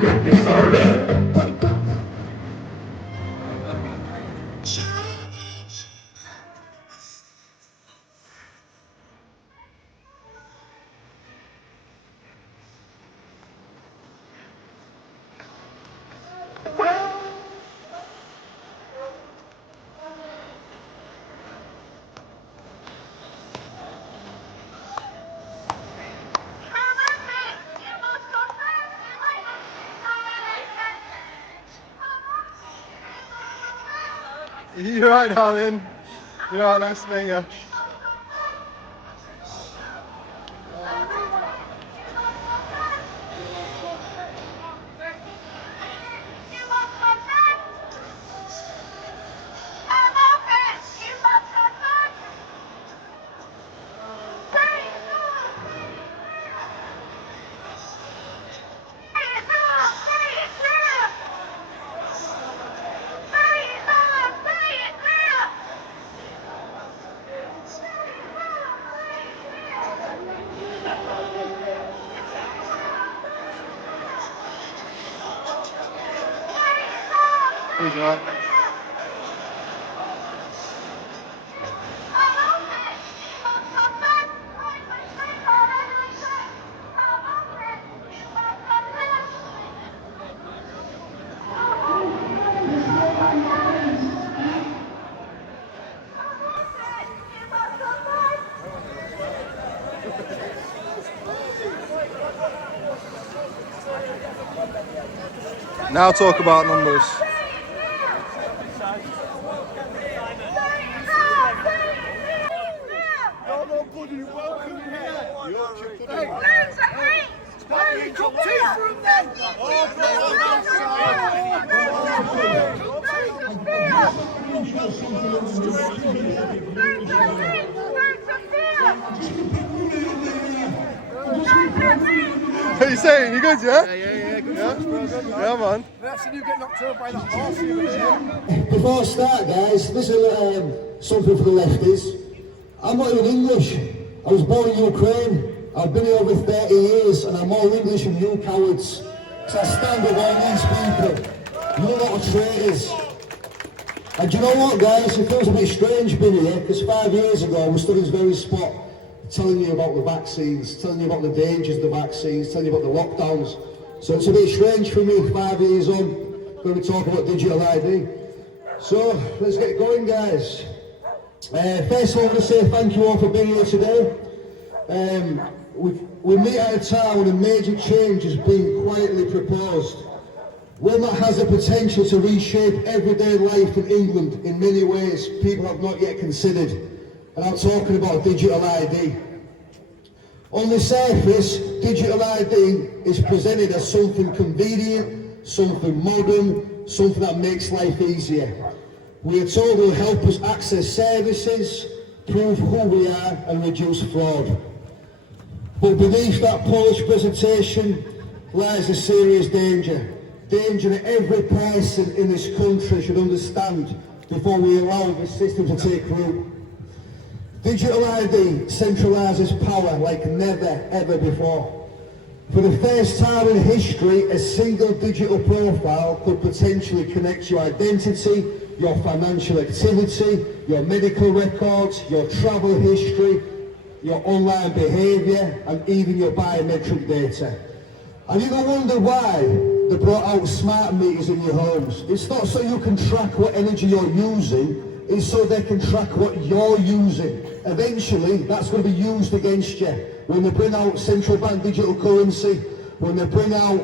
get me started. You're right, darling. You're right, nice to meet you. He's right. Now talk about numbers. What are you saying? You good, yeah? Yeah, good. Yeah, man. I've actually you get knocked over by that horse. Before I start, guys, this is something for the lefties. I'm not even English. I was born in Ukraine. I've been here over 30 years, and I'm more English than you cowards. So I stand with all these people. You're a lot of traitors. And do you know what, guys? It feels a bit strange being here, because 5 years ago I was stood in this very spot telling you about the vaccines, telling you about the dangers of the vaccines, telling you about the lockdowns. So it's a bit strange for me, 5 years on, when we talk about digital ID. So let's get going, guys. First of all, I want to say thank you all for being here today. We meet at a time when a major change is being quietly proposed. One that has the potential to reshape everyday life in England in many ways people have not yet considered. And I'm talking about digital ID. On the surface, digital ID is presented as something convenient, something modern, something that makes life easier. We are told it will help us access services, prove who we are and reduce fraud. But beneath that polished presentation lies a serious danger. Danger that every person in this country should understand before we allow this system to take root. Digital ID centralises power like never ever before. For the first time in history, a single digital profile could potentially connect your identity, your financial activity, your medical records, your travel history, your online behaviour and even your biometric data. And you wonder why they brought out smart meters in your homes. It's not so you can track what energy you're using, it's so they can track what you're using. Eventually, that's going to be used against you. When they bring out central bank digital currency, when they bring out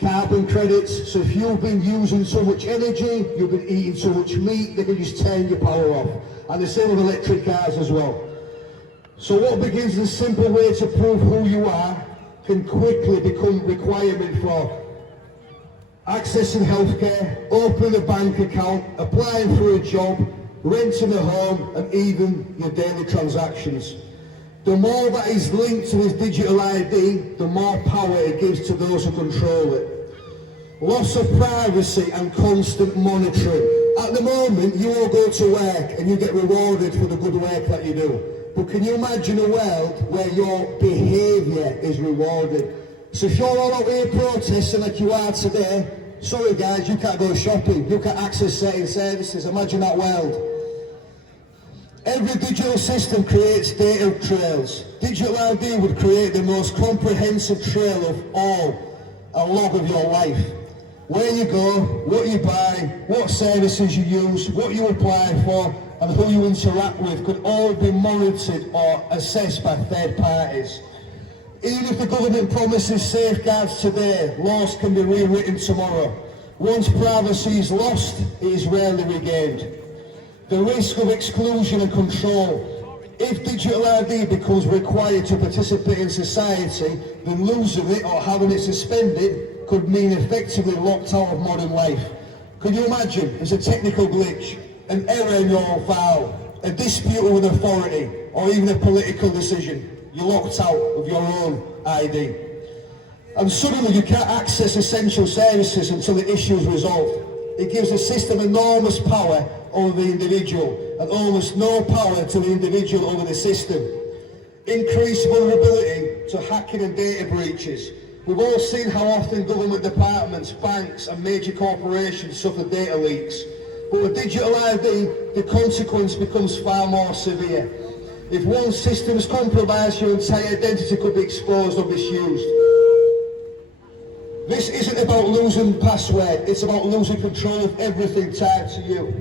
carbon credits. So if you've been using so much energy, you've been eating so much meat, they can just turn your power off. And the same with electric cars as well. So what begins as a simple way to prove who you are can quickly become requirement for accessing healthcare, opening a bank account, applying for a job, renting a home, and even your daily transactions. The more that is linked to this digital ID, the more power it gives to those who control it. Loss of privacy and constant monitoring. At the moment, you all go to work and you get rewarded for the good work that you do. But can you imagine a world where your behaviour is rewarded? So if you're all out here protesting like you are today, sorry guys, you can't go shopping, you can't access certain services. Imagine that world. Every digital system creates data trails. Digital ID would create the most comprehensive trail of all, a log of your life. Where you go, what you buy, what services you use, what you apply for, and who you interact with could all be monitored or assessed by third parties. Even if the government promises safeguards today, laws can be rewritten tomorrow. Once privacy is lost, it is rarely regained. The risk of exclusion and control. If digital ID becomes required to participate in society, then losing it or having it suspended could mean effectively locked out of modern life. Could you imagine? It's a technical glitch, an error in your file, a dispute with authority, or even a political decision. You're locked out of your own ID. And suddenly you can't access essential services until the issue is resolved. It gives the system enormous power over the individual and almost no power to the individual over the system. Increased vulnerability to hacking and data breaches. We've all seen how often government departments, banks and major corporations suffer data leaks. But with digital ID, the consequence becomes far more severe. If one system is compromised, your entire identity could be exposed or misused. This isn't about losing password, it's about losing control of everything tied to you.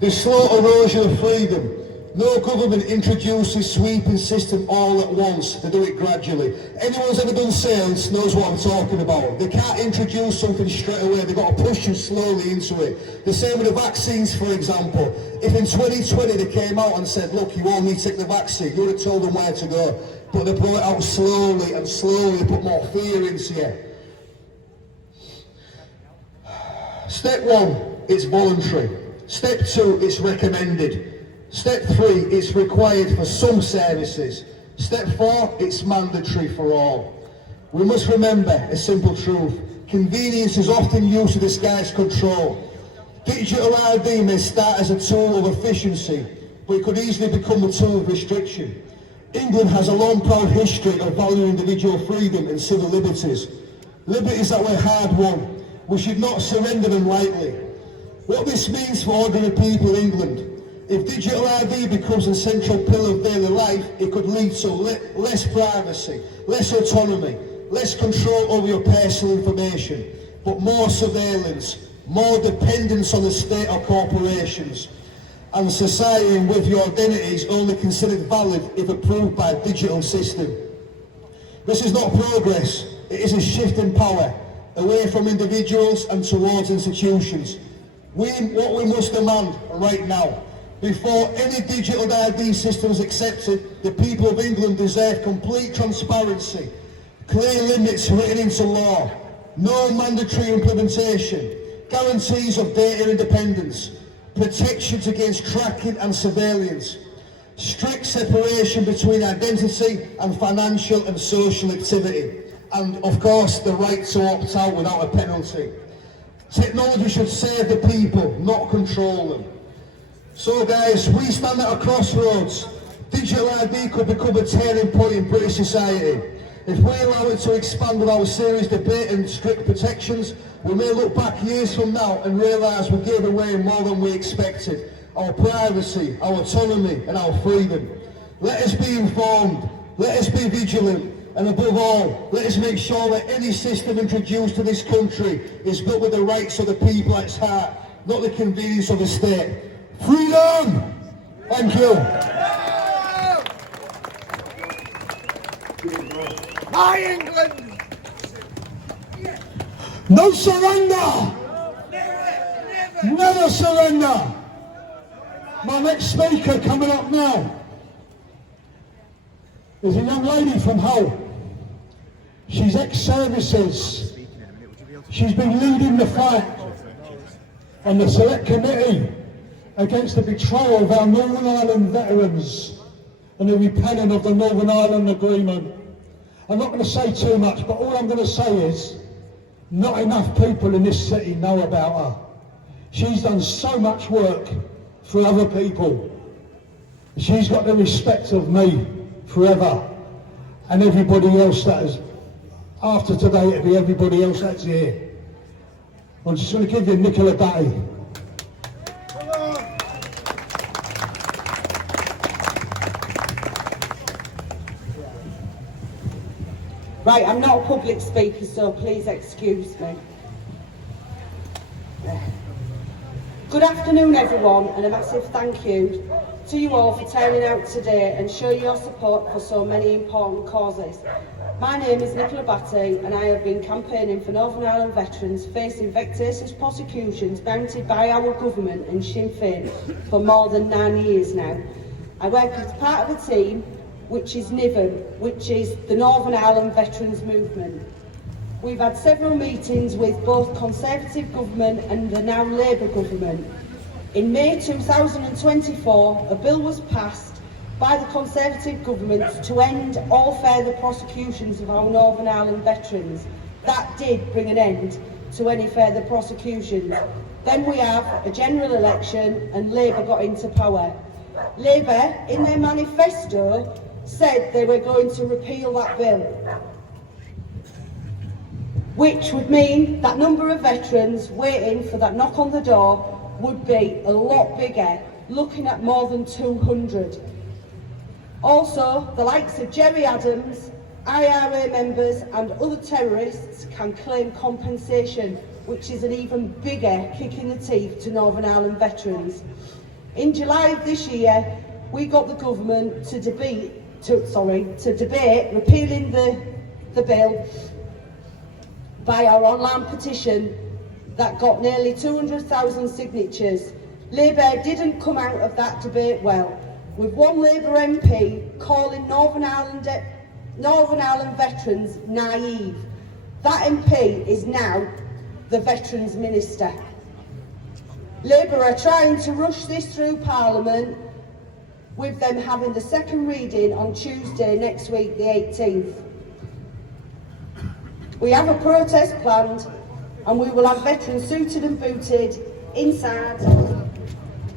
The slow erosion of freedom. No government introduces sweeping system all at once, they do it gradually. Anyone who's ever done sales knows what I'm talking about. They can't introduce something straight away, they've got to push you slowly into it. The same with the vaccines, for example. If in 2020 they came out and said, look, you all need to take the vaccine, you would have told them where to go. But they brought it out slowly and slowly, put more fear into you. Step 1, it's voluntary. Step 2, it's recommended. Step 3, it's required for some services. Step 4, it's mandatory for all. We must remember a simple truth. Convenience is often used to disguise control. Digital ID may start as a tool of efficiency, but it could easily become a tool of restriction. England has a long, proud history of valuing individual freedom and civil liberties. Liberties that were hard won. We should not surrender them lightly. What this means for ordinary people in England. If digital ID becomes a central pillar of daily life, it could lead to less privacy, less autonomy, less control over your personal information, but more surveillance, more dependence on the state or corporations, and society with your identity is only considered valid if approved by a digital system. This is not progress, it is a shift in power, away from individuals and towards institutions. What we must demand right now, before any digital ID system is accepted, the people of England deserve complete transparency, clear limits written into law, no mandatory implementation, guarantees of data independence, protections against tracking and surveillance, strict separation between identity and financial and social activity, and of course the right to opt out without a penalty. Technology should serve the people, not control them. So guys, we stand at a crossroads. Digital ID could become a turning point in British society. If we allow it to expand without serious debate and strict protections, we may look back years from now and realise we gave away more than we expected. Our privacy, our autonomy and our freedom. Let us be informed, let us be vigilant, and above all, let us make sure that any system introduced to this country is built with the rights of the people at its heart, not the convenience of the state. Freedom! Thank you. My England! No surrender! Never surrender! My next speaker coming up now is a young lady from Hull. She's ex-services. She's been leading the fight on the select committee against the betrayal of our Northern Ireland veterans and the repenning of the Northern Ireland Agreement. I'm not going to say too much, but all I'm going to say is not enough people in this city know about her. She's done so much work for other people. She's got the respect of me forever and everybody else that has after today it'll be everybody else that's here. I'm just going to give you Nicola Batty. Right, I'm not a public speaker, so please excuse me. Good afternoon, everyone, and a massive thank you to you all for turning out today and showing your support for so many important causes. My name is Nicola Batty, and I have been campaigning for Northern Ireland veterans facing vexatious prosecutions mounted by our government and Sinn Féin for more than 9 years now. I work as part of a team which is NIVEN, which is the Northern Ireland Veterans Movement. We've had several meetings with both Conservative government and the now Labour government. In May 2024, a bill was passed by the Conservative government to end all further prosecutions of our Northern Ireland veterans. That did bring an end to any further prosecutions. Then we have a general election and Labour got into power. Labour, in their manifesto, said they were going to repeal that bill, which would mean that number of veterans waiting for that knock on the door would be a lot bigger, looking at more than 200. Also, the likes of Jerry Adams, IRA members and other terrorists can claim compensation, which is an even bigger kick in the teeth to Northern Ireland veterans. In July of this year, we got the government to debate repealing the bill by our online petition that got nearly 200,000 signatures. Labour didn't come out of that debate well, with one Labour MP calling Northern Ireland veterans naive. That MP is now the Veterans Minister. Labour are trying to rush this through Parliament, with them having the second reading on Tuesday next week, the 18th. We have a protest planned, and we will have veterans suited and booted inside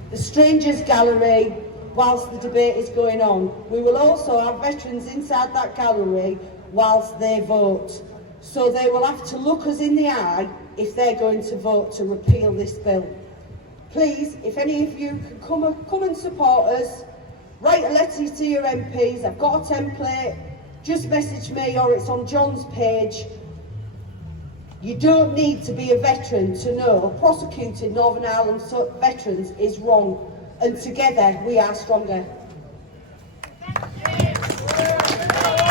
the Strangers Gallery whilst the debate is going on. We will also have veterans inside that gallery whilst they vote. So they will have to look us in the eye if they're going to vote to repeal this bill. Please, if any of you can come and support us, write a letter to your MPs. I've got a template. Just message me, or it's on John's page. You don't need to be a veteran to know prosecuting Northern Ireland veterans is wrong, and together we are stronger.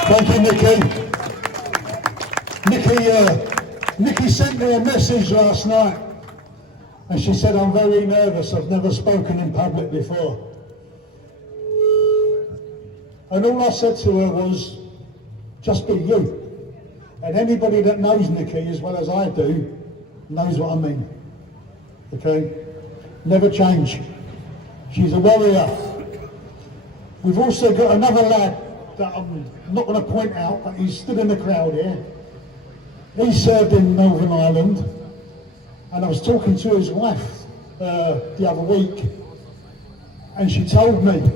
Thank you, Nikki. Nikki sent me a message last night, and she said, I'm very nervous. I've never spoken in public before. And all I said to her was, just be you. And anybody that knows Nikki as well as I do knows what I mean. Okay? Never change. She's a warrior. We've also got another lad that I'm not going to point out, but he's stood in the crowd here. He served in Northern Ireland, and I was talking to his wife the other week, and she told me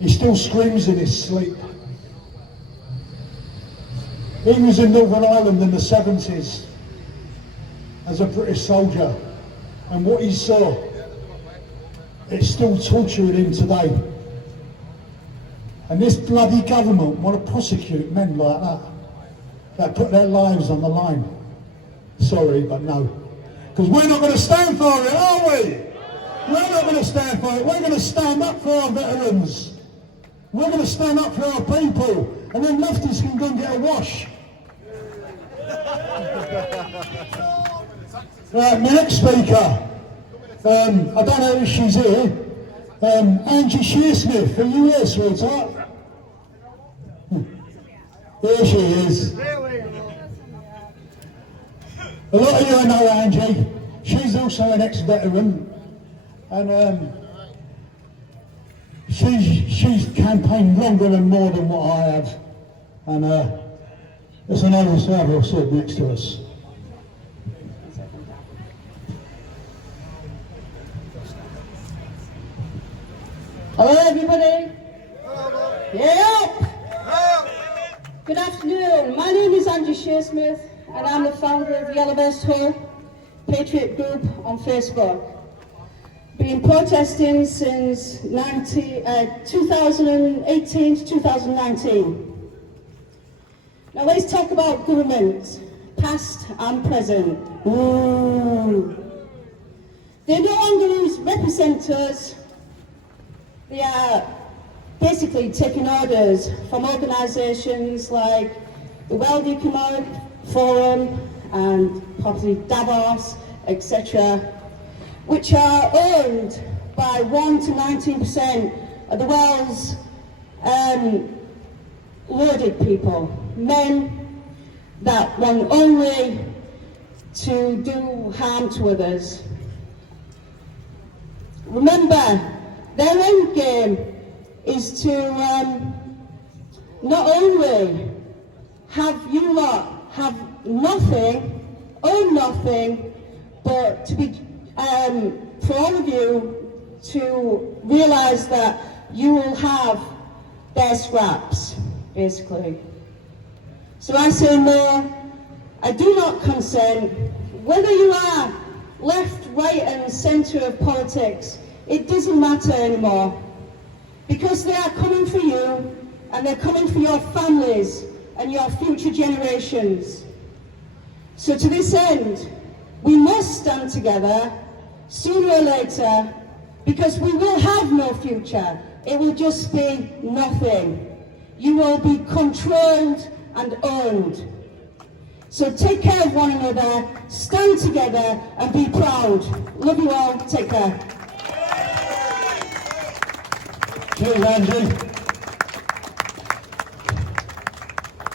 he still screams in his sleep. He was in Northern Ireland in the 70s as a British soldier, and what he saw, it's still torturing him today. And this bloody government want to prosecute men like that put their lives on the line. Sorry, but no. Because we're not going to stand for it, are we? We're not going to stand for it. We're going to stand up for our veterans. We're going to stand up for our people, and then leftists can go and get a wash. Right, my next speaker, I don't know if she's here. Angie Shearsmith, are you here, sweetheart? Here she is. A lot of you know Angie. She's also an ex-veteran, and she's campaigned longer and more than what I have, and it's an honour to have her sit next to us. Hello everybody! Yeah! Good afternoon, Angie Shearsmith, and I'm the founder of Yellow Vest Hull Patriot group on Facebook. Been protesting since 2018 to 2019. Now let's talk about government, past and present. Ooh. They no longer represent us. They are basically taking orders from organisations like the World Economic Forum and possibly Davos, etc., which are owned by 1 to 19% of the world's loaded people, men that want only to do harm to others. Remember, their end game is to not only have you lot have nothing, own nothing, but to be for all of you to realise that you will have their scraps, basically. So I say no, I do not consent. Whether you are left, right and centre of politics, it doesn't matter anymore. Because they are coming for you, and they're coming for your families and your future generations. So to this end, we must stand together, sooner or later, because we will have no future. It will just be nothing. You will be controlled and owned. So take care of one another, stand together and be proud. Love you all, take care. Cheers, Angie.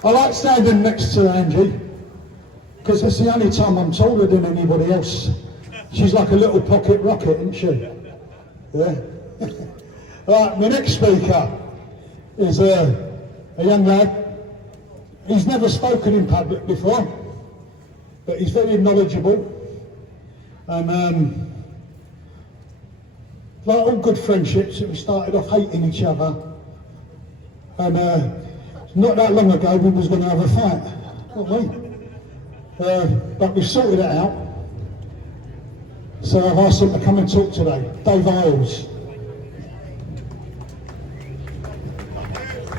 I like standing next to Angie because it's the only time I'm taller than anybody else. She's like a little pocket rocket, isn't she? Yeah. Right, my next speaker is a young lad. He's never spoken in public before, but he's very knowledgeable. And like all good friendships, we started off hating each other. And not that long ago, we was going to have a fight, weren't we? But we've sorted it out. So I've asked him to come and talk today. Dave Isles.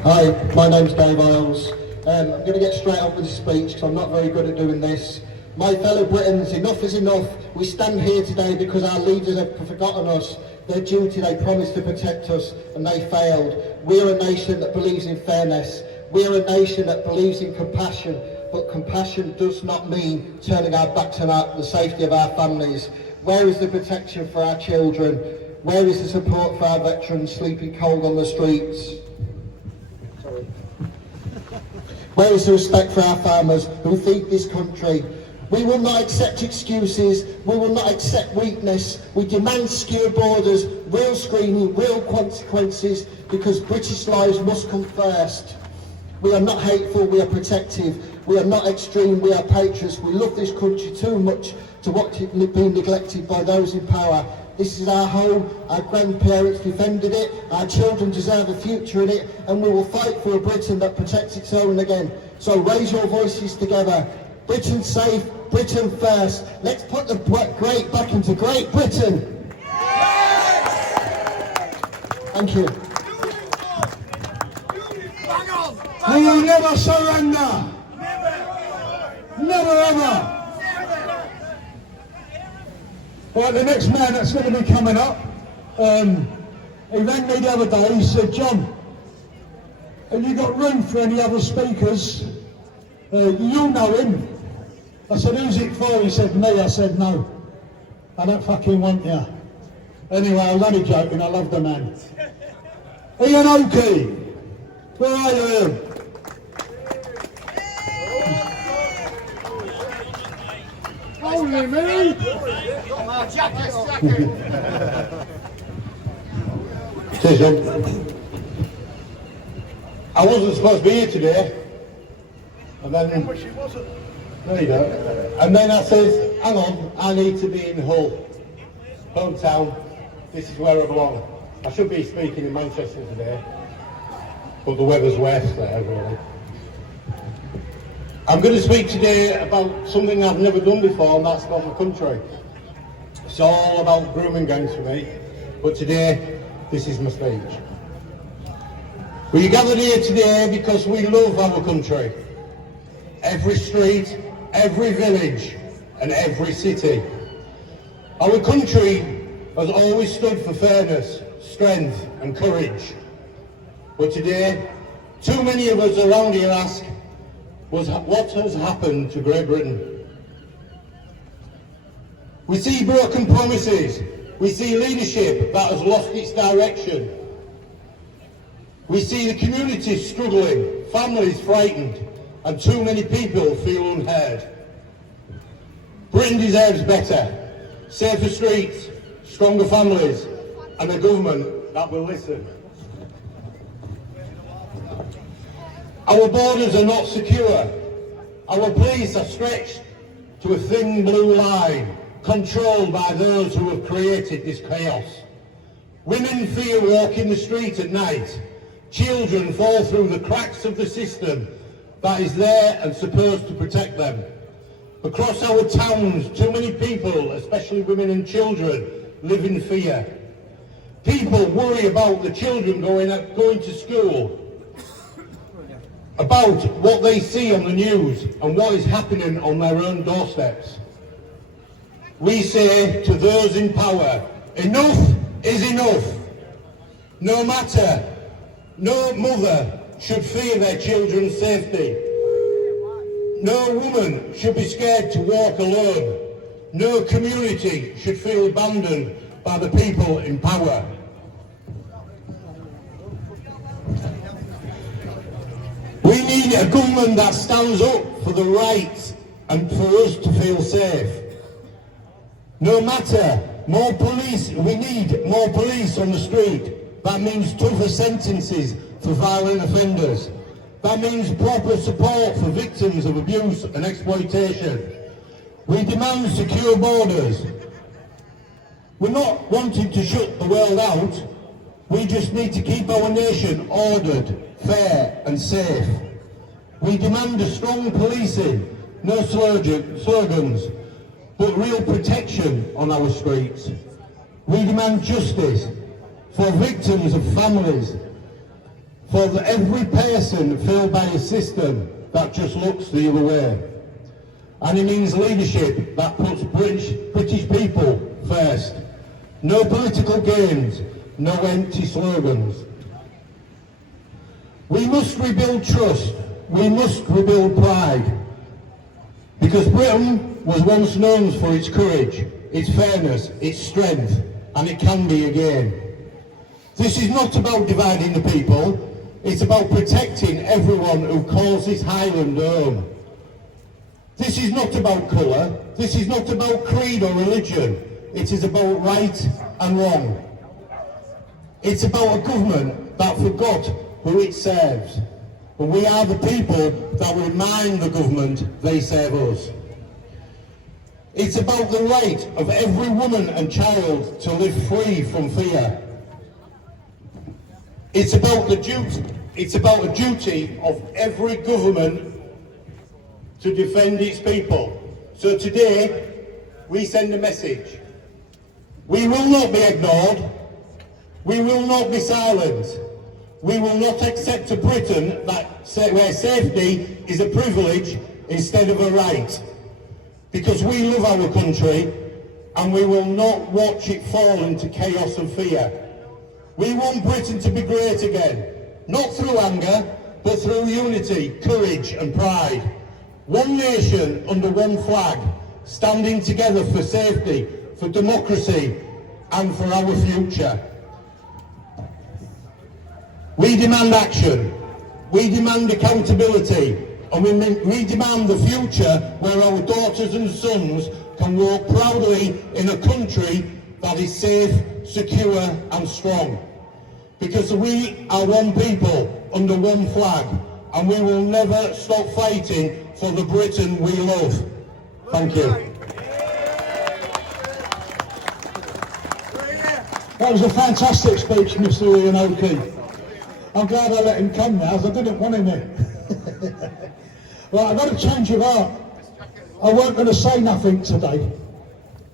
Hi, my name's Dave Isles. I'm going to get straight on with the speech because I'm not very good at doing this. My fellow Britons, enough is enough. We stand here today because our leaders have forgotten us. Their duty, they promised to protect us and they failed. We are a nation that believes in fairness. We are a nation that believes in compassion, but compassion does not mean turning our backs on the safety of our families. Where is the protection for our children? Where is the support for our veterans sleeping cold on the streets? Sorry. Where is the respect for our farmers who feed this country? We will not accept excuses. We will not accept weakness. We demand secure borders, real screening, real consequences, because British lives must come first. We are not hateful, we are protective. We are not extreme, we are patriots. We love this country too much to watch it being neglected by those in power. This is our home, our grandparents defended it, our children deserve a future in it, and we will fight for a Britain that protects its own again. So raise your voices together. Britain safe, Britain first. Let's put the great back into Great Britain. Thank you. We will never surrender. Never ever. Right, the next man that's going to be coming up, he rang me the other day, he said, John, have you got room for any other speakers? You know him. I said, who's it for? He said, me. I said, no. I don't fucking want you. Anyway, I was only joking, I love the man. Ian Oakey, where are you, Ian? Holy me! Cheers, John. I wasn't supposed to be here today. And then, there you go. And then I says, hang on, I need to be in Hull, hometown. This is where I belong. I should be speaking in Manchester today, but the weather's worse there, really. I'm going to speak today about something I've never done before, and that's about my country. It's all about grooming gangs for me, but today, this is my speech. We gathered here today because we love our country. Every street, every village, and every city. Our country has always stood for fairness, strength, and courage. But today, too many of us around here ask, what has happened to Great Britain? We see broken promises. We see leadership that has lost its direction. We see the community struggling, families frightened, and too many people feel unheard. Britain deserves better. Safer streets, stronger families, and a government that will listen. Our borders are not secure. Our police are stretched to a thin blue line, controlled by those who have created this chaos. Women fear walking the street at night. Children fall through the cracks of the system that is there and supposed to protect them. Across our towns, too many people, especially women and children, live in fear. People worry about the children going to school, about what they see on the news and what is happening on their own doorsteps. We say to those in power, enough is enough. No mother should fear their children's safety. No woman should be scared to walk alone. No community should feel abandoned by the people in power. We need a government that stands up for the rights and for us to feel safe. No matter, more police, we need more police on the street. That means tougher sentences for violent offenders. That means proper support for victims of abuse and exploitation. We demand secure borders. We're not wanting to shut the world out. We just need to keep our nation ordered, fair and safe. We demand a strong policing, no slogans, but real protection on our streets. We demand justice for victims of families, for every person filled by a system that just looks the other way. And it means leadership that puts British people first. No political games, no empty slogans. We must rebuild trust. We must rebuild pride. Because Britain was once known for its courage, its fairness, its strength, and it can be again. This is not about dividing the people. It's about protecting everyone who calls this Highland home. This is not about colour. This is not about creed or religion. It is about right and wrong. It's about a government that forgot who it serves. And we are the people that remind the government they serve us. It's about the right of every woman and child to live free from fear. It's about a duty of every government to defend its people. So today, we send a message. We will not be ignored. We will not be silent. We will not accept a Britain where safety is a privilege instead of a right. Because we love our country and we will not watch it fall into chaos and fear. We want Britain to be great again, not through anger, but through unity, courage and pride. One nation under one flag, standing together for safety, for democracy and for our future. We demand action, we demand accountability, and we demand the future where our daughters and sons can walk proudly in a country that is safe, secure and strong. Because we are one people under one flag, and we will never stop fighting for the Britain we love. Thank you. That was a fantastic speech, Mr. Ian Oakey. I'm glad I let him come now, as I didn't want him here. Right, I've got a change of heart. I weren't going to say nothing today,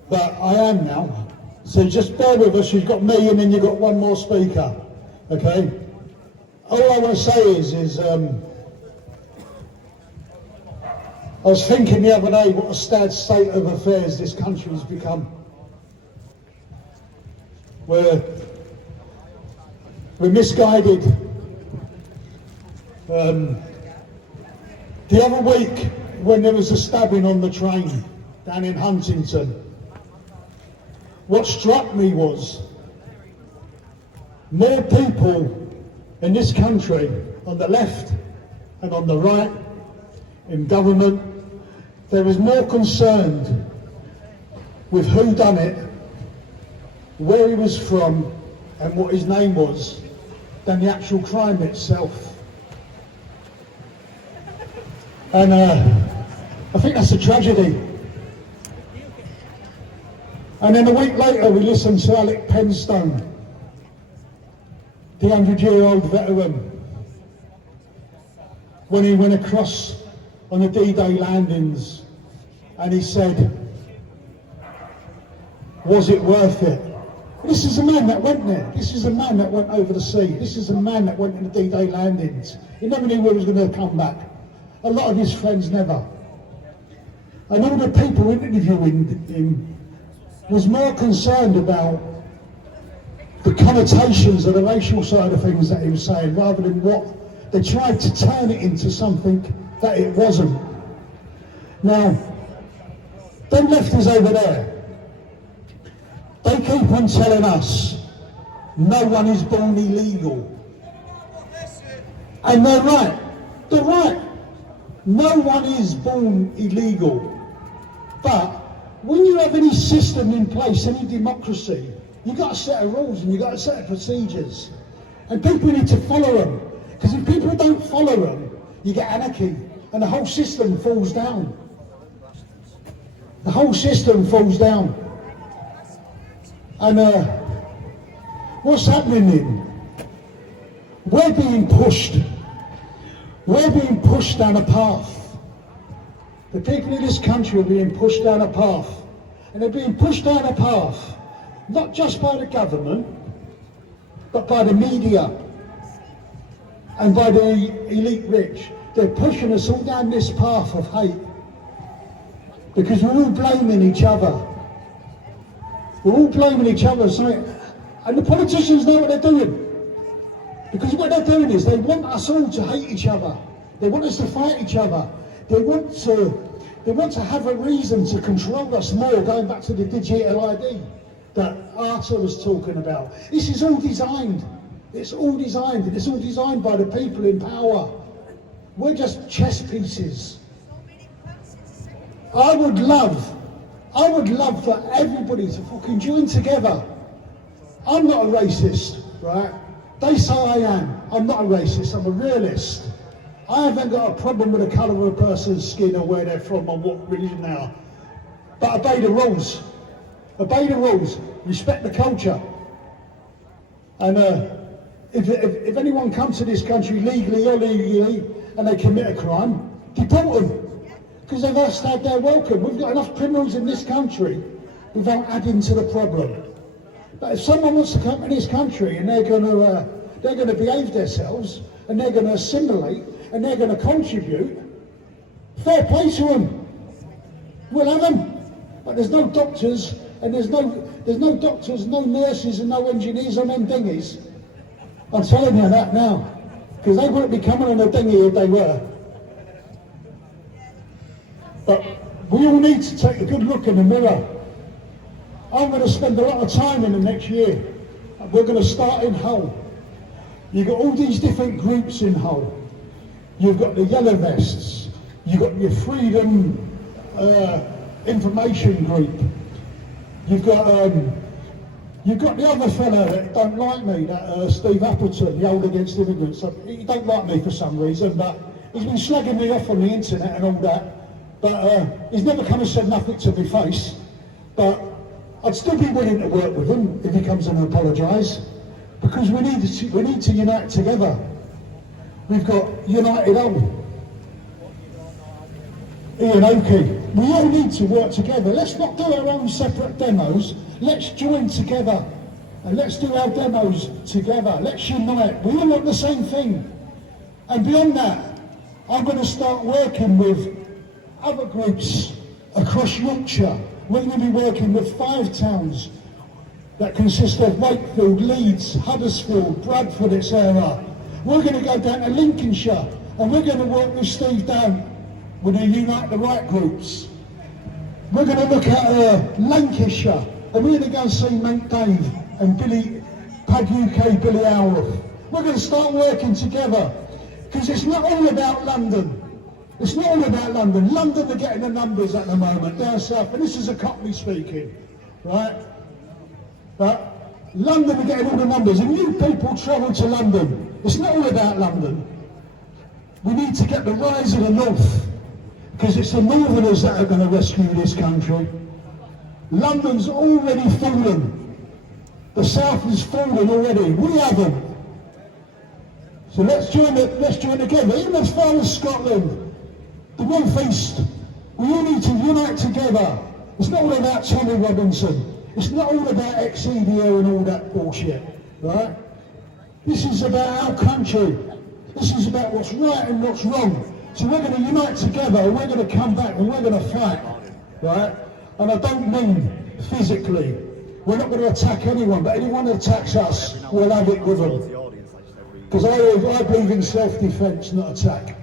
but I am now. So just bear with us. You've got me, and then you've got one more speaker. Okay. All I want to say is I was thinking the other day what a sad state of affairs this country has become. We're misguided. The other week, when there was a stabbing on the train down in Huntington, what struck me was more people in this country, on the left and on the right, in government, they was more concerned with who done it, where he was from, and what his name was, than the actual crime itself. And I think that's a tragedy. And then a week later we listened to Alec Penstone, the 100-year-old veteran, when he went across on the D-Day landings and he said, was it worth it? This is a man that went there. This is a man that went over the sea. This is a man that went in the D-Day landings. He never knew where he was going to come back. A lot of his friends never. And all the people interviewing him was more concerned about the connotations of the racial side of things that he was saying, rather than what they tried to turn it into something that it wasn't. Now, them lefties over there, they keep on telling us no one is born illegal. And they're right. They're right. No one is born illegal. But when you have any system in place, any democracy, you've got a set of rules and you've got a set of procedures. And people need to follow them. Because if people don't follow them, you get anarchy and the whole system falls down. The whole system falls down. And what's happening then? We're being pushed. We're being pushed down a path. The people in this country are being pushed down a path. And they're being pushed down a path, not just by the government, but by the media and by the elite rich. They're pushing us all down this path of hate. Because we're all blaming each other. We're all blaming each other. And the politicians know what they're doing. Because what they're doing is they want us all to hate each other. They want us to fight each other. They want to have a reason to control us more, going back to the digital ID that Arthur was talking about. This is all designed. It's all designed, and it's all designed by the people in power. We're just chess pieces. I would love for everybody to fucking join together. I'm not a racist, right? They say I am. I'm not a racist, I'm a realist. I haven't got a problem with the colour of a person's skin or where they're from or what religion they are. But obey the rules. Obey the rules. Respect the culture. And if anyone comes to this country legally or illegally and they commit a crime, deport them. Because they've had their welcome. We've got enough criminals in this country without adding to the problem. But if someone wants to come to this country and they're going to behave themselves and they're going to assimilate and they're going to contribute, fair play to them. We'll have them. But there's no doctors and there's no doctors, no nurses and no engineers on them dinghies. I'm telling you that now. Because they wouldn't be coming on a dinghy if they were. But we all need to take a good look in the mirror. I'm going to spend a lot of time in the next year. We're going to start in Hull. You've got all these different groups in Hull. You've got the Yellow Vests. You've got your Freedom Information Group. You've got the other fella that don't like me, that Steve Appleton, the Old Against Immigrants. He don't like me for some reason, but he's been slagging me off on the internet and all that. But he's never come and said nothing to my face. But I'd still be willing to work with him if he comes and apologise, because we need to unite together. We've got United Hull. Ian Oakey, we all need to work together. Let's not do our own separate demos. Let's join together and let's do our demos together. Let's unite. We all want the same thing. And beyond that, I'm going to start working with other groups across Yorkshire. We're going to be working with 5 towns that consist of Wakefield, Leeds, Huddersfield, Bradford, etc. We're going to go down to Lincolnshire and we're going to work with Steve Down. We're going to unite the right groups. We're going to look at Lancashire and we're going to go and see Mount Dave and Pad UK Billy Howard. We're going to start working together because it's not all about London. It's not all about London. London are getting the numbers at the moment down south, and this is a Cockney speaking, right? London are getting all the numbers, and you people travel to London. It's not all about London. We need to get the rise of the North, because it's the Northerners that are going to rescue this country. London's already fallen. The South has fallen already. We haven't. So let's join together, even as far as Scotland. The North East, we all need to unite together. It's not all about Tommy Robinson. It's not all about Exedia and all that bullshit, right? This is about our country. This is about what's right and what's wrong. So we're going to unite together and we're going to come back and we're going to fight, right? And I don't mean physically. We're not going to attack anyone, but anyone that attacks us, we'll have it with them. Because I believe in self-defense, not attack.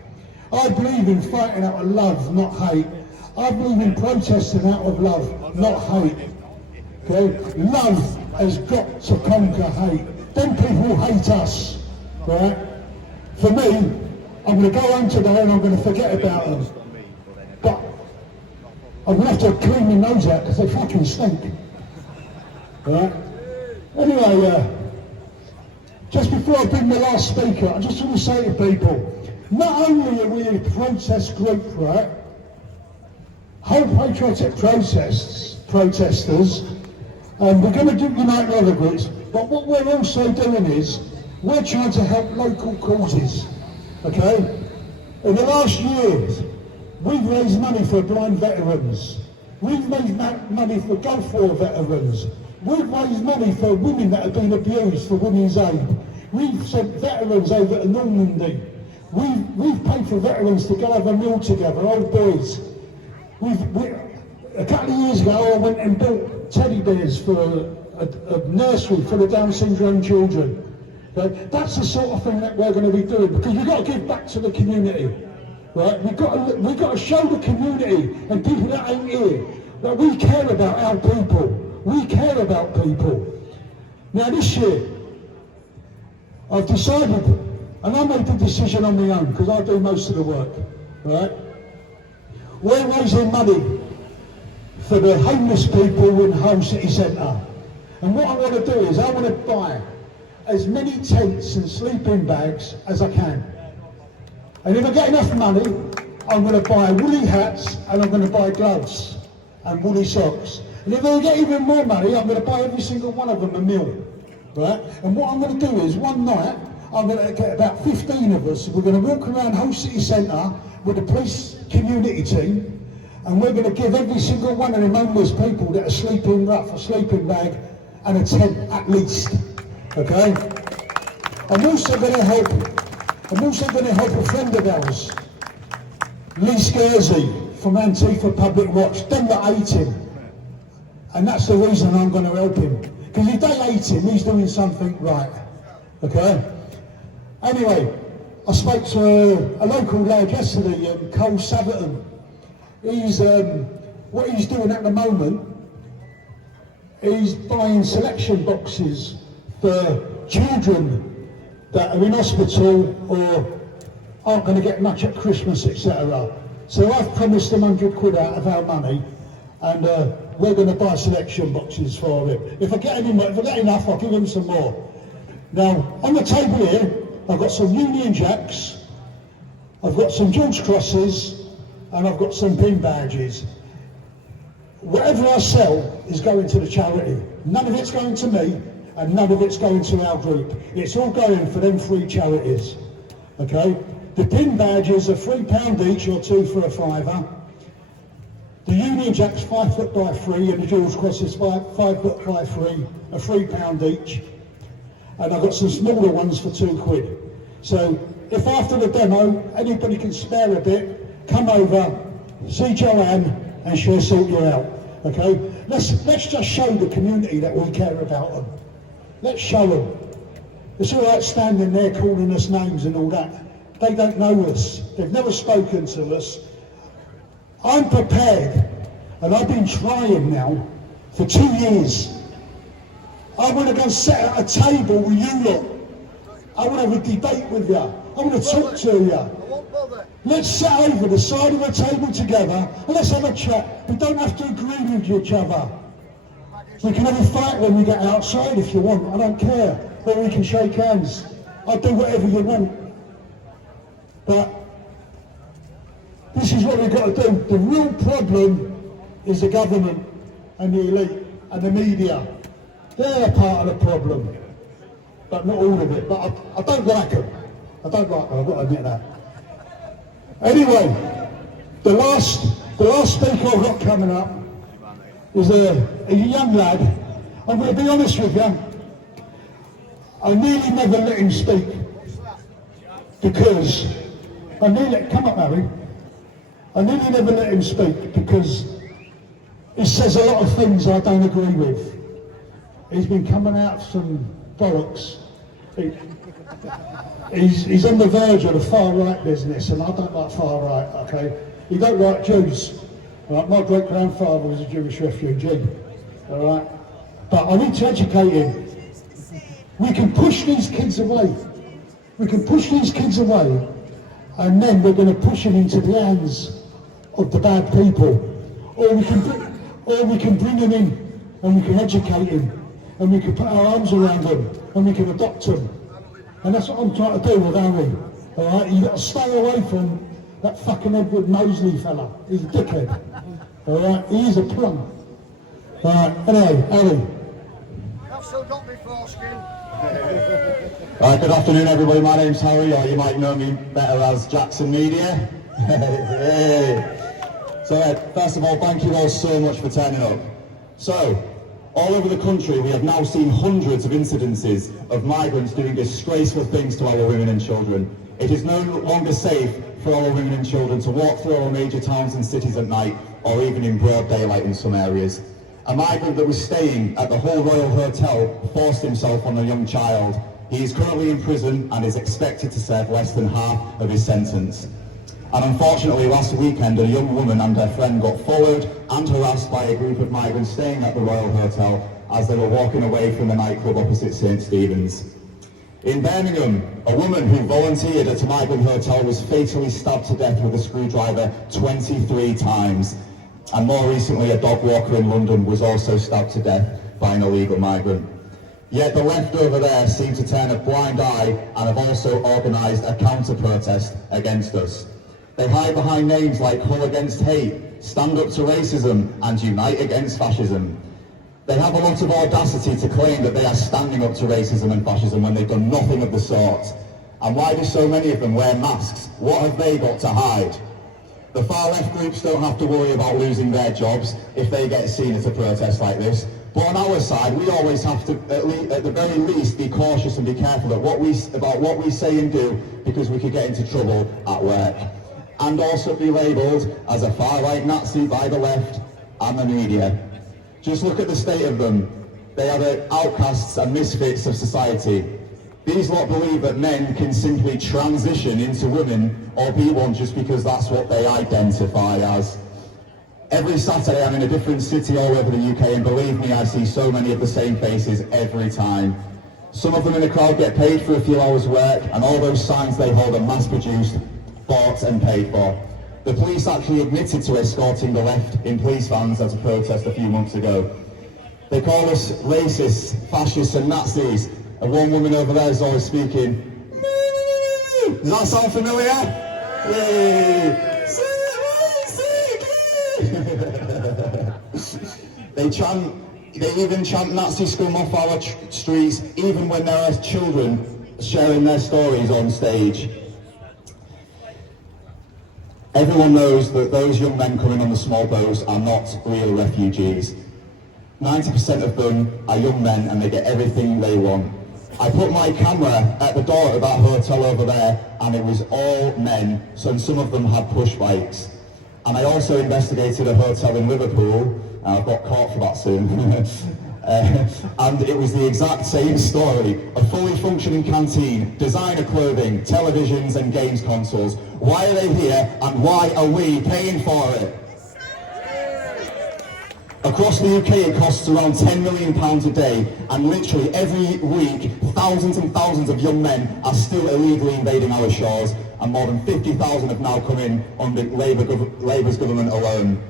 I believe in fighting out of love, not hate. I believe in protesting out of love, not hate. Okay? Love has got to conquer hate. Them people hate us, right? For me, I'm going to go home today and I'm going to forget about them. But I'm going to have to clean my nose out because they fucking stink. Right? Anyway, just before I bring the last speaker, I just want to say to people, not only are we a protest group, right? Whole patriotic protesters, and we're going to unite other groups, but what we're also doing is, we're trying to help local causes, okay? In the last years, we've raised money for blind veterans. We've raised money for Gulf War veterans. We've raised money for women that have been abused for Women's Aid. We've sent veterans over to Normandy. We've paid for veterans to go have a meal together, old boys. A couple of years ago, I went and built teddy bears for a nursery for the Down syndrome children. That's the sort of thing that we're going to be doing, because we've got to give back to the community. Right? We've got to show the community and people that ain't here that we care about our people. We care about people. Now this year, I've decided, and I made the decision on my own because I do most of the work, right? We're raising money for the homeless people in Hull City Centre. And what I want to do is I want to buy as many tents and sleeping bags as I can. And if I get enough money, I'm going to buy woolly hats and I'm going to buy gloves and woolly socks. And if I get even more money, I'm going to buy every single one of them a meal, right? And what I'm going to do is one night, I'm going to get about 15 of us. We're going to walk around Hull City Centre with the police community team, and we're going to give every single one of them homeless people that are sleeping rough a sleeping bag and a tent at least, okay? I'm also going to help a friend of ours, Lee Scarsey from Antifa Public Watch. Them that hate him. And that's the reason I'm going to help him. Because if they hate him, he's doing something right. Okay? Anyway, I spoke to a local lad yesterday, Cole Saverton. What he's doing at the moment, he's buying selection boxes for children that are in hospital or aren't going to get much at Christmas, etc. So I've promised them £100 out of our money, and we're going to buy selection boxes for him. If I get enough, I'll give him some more. Now, on the table here, I've got some Union Jacks, I've got some George Crosses, and I've got some pin badges. Whatever I sell is going to the charity. None of it's going to me, and none of it's going to our group. It's all going for them 3 charities, okay? The pin badges are £3 each or 2 for a £5. Union Jack's 5 foot by 3 and the Jules Cross is 5 foot by 3, are £3 each. And I've got some smaller ones for £2. So if after the demo anybody can spare a bit, come over, see Joanne and she'll sort you out. Okay? Let's just show the community that we care about them. Let's show them. It's all right standing there calling us names and all that. They don't know us. They've never spoken to us. I'm prepared, and I've been trying now for 2 years. I want to go sit at a table with you lot. I want to have a debate with you. I want to talk to you. Let's sit over the side of the table together and let's have a chat. We don't have to agree with each other. We can have a fight when we get outside if you want. I don't care. Or we can shake hands. I'll do whatever you want. But this is what we've got to do. The real problem is the government and the elite and the media. They're part of the problem, but not all of it. But I don't like them. I don't like them, I've got to admit that. Anyway, the last speaker I've got coming up is a young lad. I'm going to be honest with you. I nearly never let him speak because I nearly never let him speak because he says a lot of things I don't agree with. He's been coming out some bollocks. He's on the verge of the far right business, and I don't like far right, okay? You don't like Jews. Right? My great grandfather was a Jewish refugee, all right? But I need to educate him. We can push these kids away. We can push these kids away, and then we're going to push them into the hands of the bad people. Or we can bring them in, and we can educate them, and we can put our arms around them, and we can adopt them. And that's what I'm trying to do with Harry. All right, you got to stay away from that fucking Edward Mosley fella. He's a dickhead. All right, he is a plum. All right, anyway, Harry. I've still got me foreskin. Right, good afternoon everybody, my name's Harry, or you might know me better as Jackson Media. So first of all, thank you all so much for turning up. So, all over the country we have now seen hundreds of incidences of migrants doing disgraceful things to our women and children. It is no longer safe for our women and children to walk through our major towns and cities at night, or even in broad daylight in some areas. A migrant that was staying at the Hull Royal Hotel forced himself on a young child. He is currently in prison and is expected to serve less than half of his sentence. And unfortunately last weekend a young woman and her friend got followed and harassed by a group of migrants staying at the Royal Hotel as they were walking away from the nightclub opposite St Stephen's. In Birmingham, a woman who volunteered at a migrant hotel was fatally stabbed to death with a screwdriver 23 times. And more recently, a dog walker in London was also stabbed to death by an illegal migrant. Yet the left over there seem to turn a blind eye and have also organised a counter-protest against us. They hide behind names like Hull Against Hate, Stand Up to Racism and Unite Against Fascism. They have a lot of audacity to claim that they are standing up to racism and fascism when they've done nothing of the sort. And why do so many of them wear masks? What have they got to hide? The far left groups don't have to worry about losing their jobs if they get seen at a protest like this. But on our side, we always have to, at the very least, be cautious and be careful about what we say and do, because we could get into trouble at work. And also be labelled as a far-right Nazi by the left and the media. Just look at the state of them. They are the outcasts and misfits of society. These lot believe that men can simply transition into women or be one just because that's what they identify as. Every Saturday I'm in a different city all over the UK, and believe me, I see so many of the same faces every time. Some of them in the crowd get paid for a few hours' work, and all those signs they hold are mass-produced, bought and paid for. The police actually admitted to escorting the left in police vans at a protest a few months ago. They call us racists, fascists and Nazis, and one woman over there is always speaking. Does that sound familiar? Yay! They even chant Nazi scum off our streets, even when there are children sharing their stories on stage. Everyone knows that those young men coming on the small boats are not real refugees. 90% of them are young men and they get everything they want. I put my camera at the door of that hotel over there and it was all men, so some of them had push bikes. And I also investigated a hotel in Liverpool, and I've got caught for that soon. And it was the exact same story. A fully functioning canteen, designer clothing, televisions and games consoles. Why are they here and why are we paying for it? Across the UK it costs around £10 million a day, and literally every week thousands and thousands of young men are still illegally invading our shores, and more than 50,000 have now come in under Labour's government alone.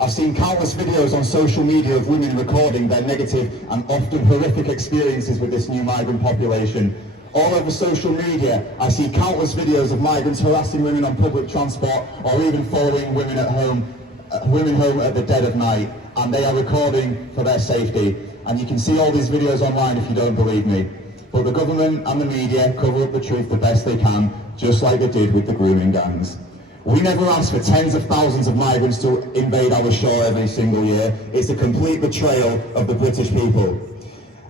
I've seen countless videos on social media of women recording their negative and often horrific experiences with this new migrant population. All over social media, I see countless videos of migrants harassing women on public transport or even following women home at the dead of night, and they are recording for their safety. And you can see all these videos online if you don't believe me. But the government and the media cover up the truth the best they can, just like they did with the grooming gangs. We never asked for tens of thousands of migrants to invade our shore every single year. It's a complete betrayal of the British people.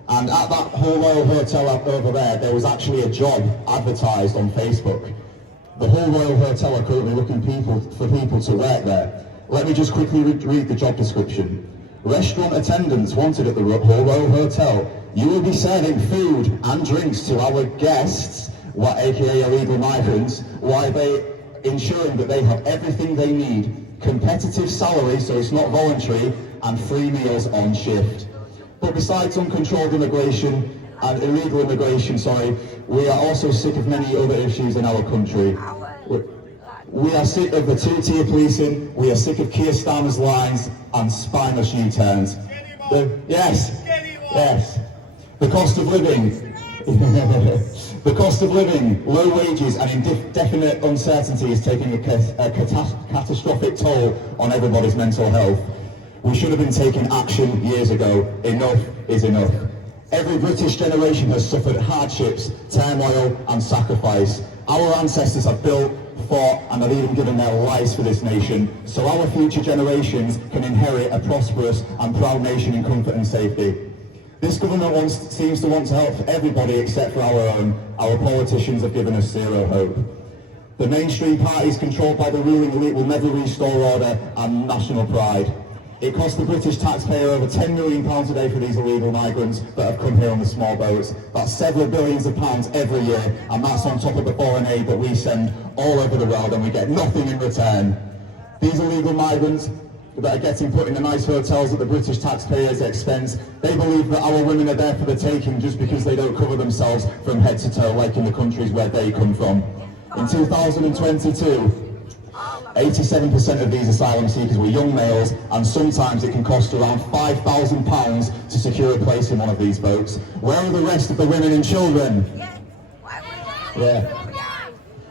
And at that Hull Royal Hotel over there was actually a job advertised on Facebook. The Hull Royal Hotel are currently looking for people to work there. Let me just quickly read the job description. Restaurant attendants wanted at the Hull Royal Hotel. You will be serving food and drinks to our guests, aka illegal migrants, while they ensuring that they have everything they need, competitive salary so it's not voluntary, and free meals on shift. But besides uncontrolled immigration and illegal immigration, we are also sick of many other issues in our country. We are sick of the two-tier policing, we are sick of Keir Starmer's lines and spineless U-turns. Yes. The cost of living. The cost of living, low wages and indefinite uncertainty is taking a catastrophic toll on everybody's mental health. We should have been taking action years ago. Enough is enough. Every British generation has suffered hardships, turmoil and sacrifice. Our ancestors have built, fought and have even given their lives for this nation, so our future generations can inherit a prosperous and proud nation in comfort and safety. This government seems to want to help everybody except for our own. Our politicians have given us zero hope. The mainstream parties controlled by the ruling elite will never restore order and national pride. It costs the British taxpayer over £10 million a day for these illegal migrants that have come here on the small boats. That's several billions of pounds every year, and that's on top of the foreign aid that we send all over the world, and we get nothing in return. These illegal migrants that are getting put in the nice hotels at the British taxpayers' expense, they believe that our women are there for the taking just because they don't cover themselves from head to toe like in the countries where they come from. In 2022, 87% of these asylum seekers were young males, and sometimes it can cost around £5,000 to secure a place in one of these boats. Where are the rest of the women and children?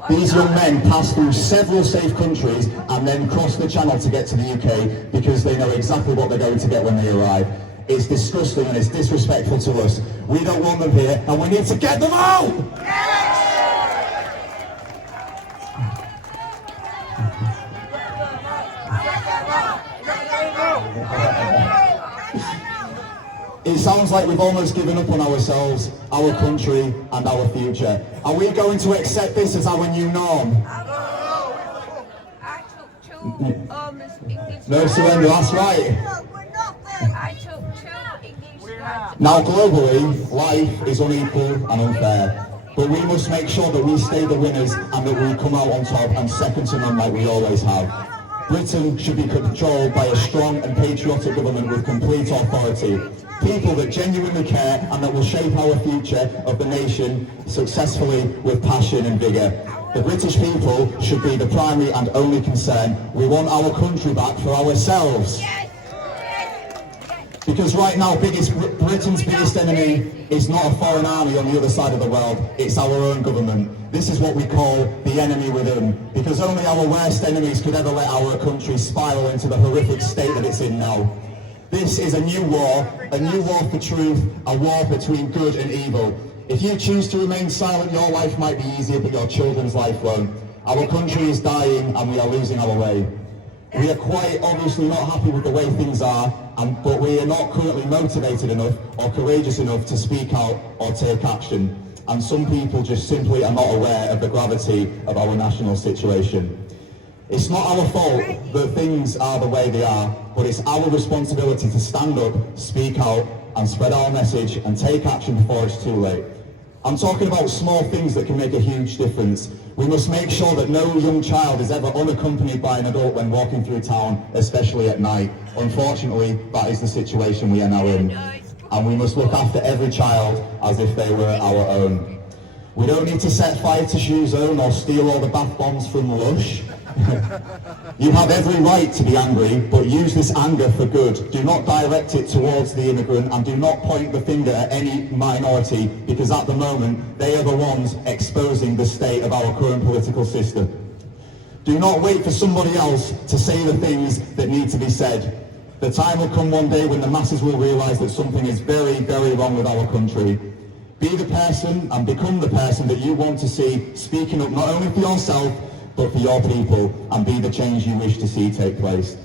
These young men pass through several safe countries and then cross the channel to get to the UK because they know exactly what they're going to get when they arrive. It's disgusting and it's disrespectful to us. We don't want them here and we need to get them out! It sounds like we've almost given up on ourselves, our country and our future. Are we going to accept this as our new norm? I took 2 English. No surrender, that's right. I took 2 English. Now globally, life is unequal and unfair. But we must make sure that we stay the winners and that we come out on top and second to none like we always have. Britain should be controlled by a strong and patriotic government with complete authority. People that genuinely care and that will shape our future of the nation successfully with passion and vigour. The British people should be the primary and only concern. We want our country back for ourselves. Because right now, Britain's biggest enemy is not a foreign army on the other side of the world, it's our own government. This is what we call the enemy within, because only our worst enemies could ever let our country spiral into the horrific state that it's in now. This is a new war for truth, a war between good and evil. If you choose to remain silent, your life might be easier, but your children's life won't. Our country is dying and we are losing our way. We are quite obviously not happy with the way things are, but we are not currently motivated enough or courageous enough to speak out or take action. And some people just simply are not aware of the gravity of our national situation. It's not our fault that things are the way they are, but it's our responsibility to stand up, speak out, and spread our message and take action before it's too late. I'm talking about small things that can make a huge difference. We must make sure that no young child is ever unaccompanied by an adult when walking through town, especially at night. Unfortunately, that is the situation we are now in. And we must look after every child as if they were our own. We don't need to set fire to Shoe Zone or steal all the bath bombs from Lush. You have every right to be angry, but use this anger for good. Do not direct it towards the immigrant and do not point the finger at any minority, because at the moment they are the ones exposing the state of our current political system. Do not wait for somebody else to say the things that need to be said. The time will come one day when the masses will realise that something is very, very wrong with our country. Be the person and become the person that you want to see speaking up not only for yourself, but for your people, and be the change you wish to see take place.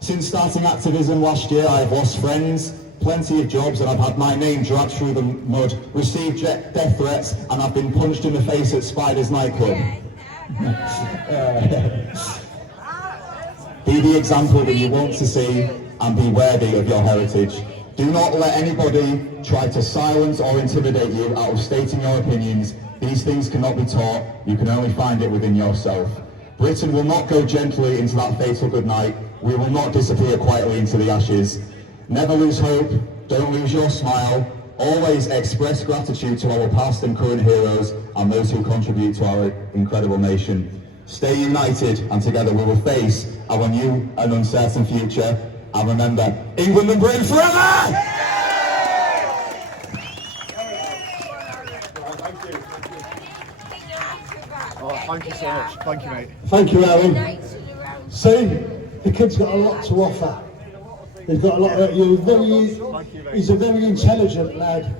Since starting activism last year, I have lost friends, plenty of jobs, and I've had my name dragged through the mud, received death threats, and I've been punched in the face at Spider's nightclub. Be the example that you want to see, and be worthy of your heritage. Do not let anybody try to silence or intimidate you out of stating your opinions. These things cannot be taught, you can only find it within yourself. Britain will not go gently into that fatal good night. We will not disappear quietly into the ashes. Never lose hope, don't lose your smile. Always express gratitude to our past and current heroes and those who contribute to our incredible nation. Stay united, and together we will face our new and uncertain future. And remember, England and Britain forever! Oh, thank you so much. Thank you, mate. Thank you, Aaron. See, the kid's got a lot to offer. He's got a lot of, he's a very intelligent lad.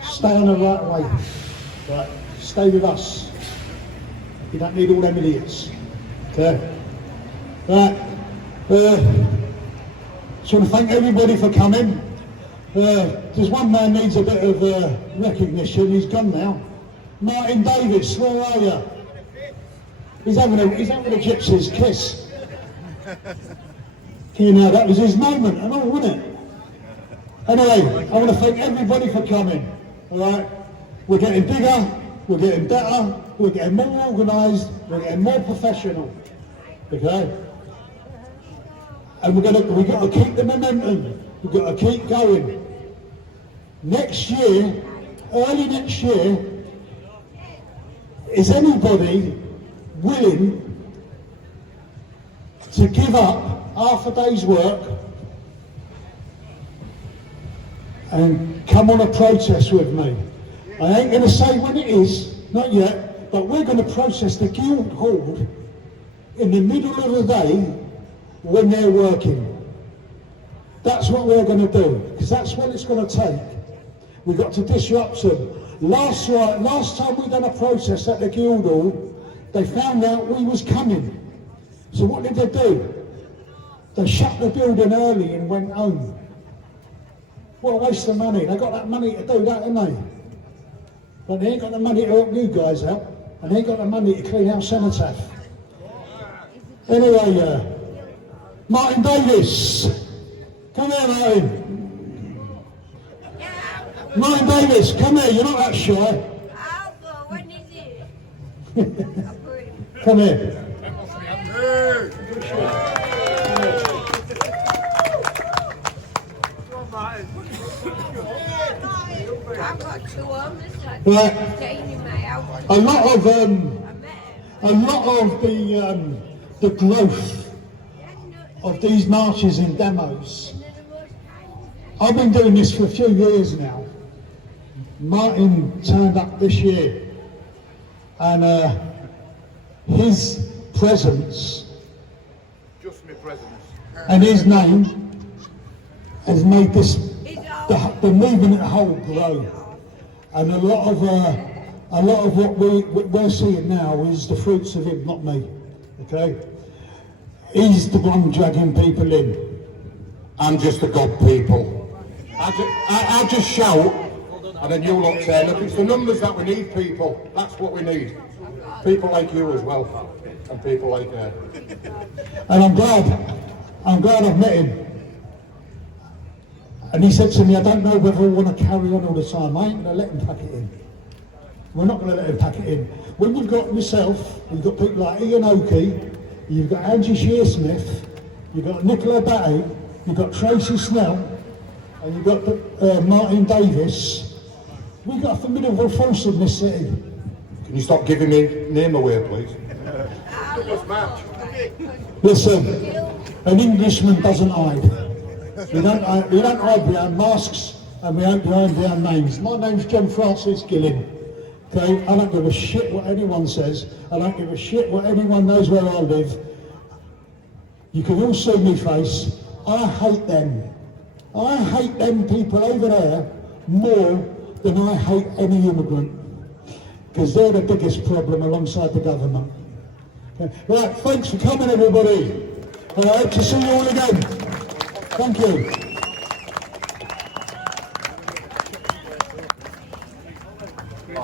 Stay on the right way. Right, stay with us. You don't need all them idiots. Okay? Right. Just want to thank everybody for coming. There's one man needs a bit of recognition. He's gone now. Martin Davis, where are you? He's having a gypsy's kiss. You know, that was his moment and all, wasn't it? Anyway, I want to thank everybody for coming. All right, we're getting bigger, we're getting better, we're getting more organised, we're getting more professional. Okay, and we've got to keep the momentum. We've got to keep going. Next year, early next year, is anybody willing to give up half a day's work and come on a protest with me? I ain't going to say when it is, not yet, but we're going to protest the Guildhall in the middle of the day when they're working. That's what we're going to do, because that's what it's going to take. We've got to disrupt them. Last time we done a protest at the Guildhall, they found out we was coming. So what did they do? They shut the building early and went home. What a waste of money. They got that money to do that, haven't they? But they ain't got the money to help you guys out, and they ain't got the money to clean out Cenotaph. Anyway, Martin Davis. Come here, Martin. Martin Davis, come here, you're not that shy. Alpha, when is it? Come here. I've got two homeless Right. staying in my house. A lot of I met him. the growth of these marches and demos. I've been doing this for a few years now. Martin turned up this year, and his presence Just my presence. and his name has made this the movement at whole grow, and a lot of a lot of what we're seeing now is the fruits of him, not me. Okay? He's the one dragging people in. I'm just a god people. I'll just shout, and then you lot say, look, it's the numbers that we need, people. That's what we need. People like you as well, and people like And I'm glad I've met him. And he said to me, I don't know whether I want to carry on all the time. I ain't going to let him pack it in. We're not going to let him pack it in. When you've got myself, you've got people like Ian Oakey, you've got Angie Shearsmith, you've got Nicola Batty, you've got Tracy Snell, and you've got Martin Davis. We've got a formidable force in this city. Can you stop giving me name away, please? Listen, an Englishman doesn't hide. We don't hide behind masks, and we don't hide behind names. My name's John Francis Gillen. Okay, I don't give a shit what anyone says. I don't give a shit what anyone knows where I live. You can all see me face. I hate them. I hate them people over there more than I hate any immigrant. Because they're the biggest problem alongside the government. Okay. Right, thanks for coming everybody. I hope to see you all again. Thank you.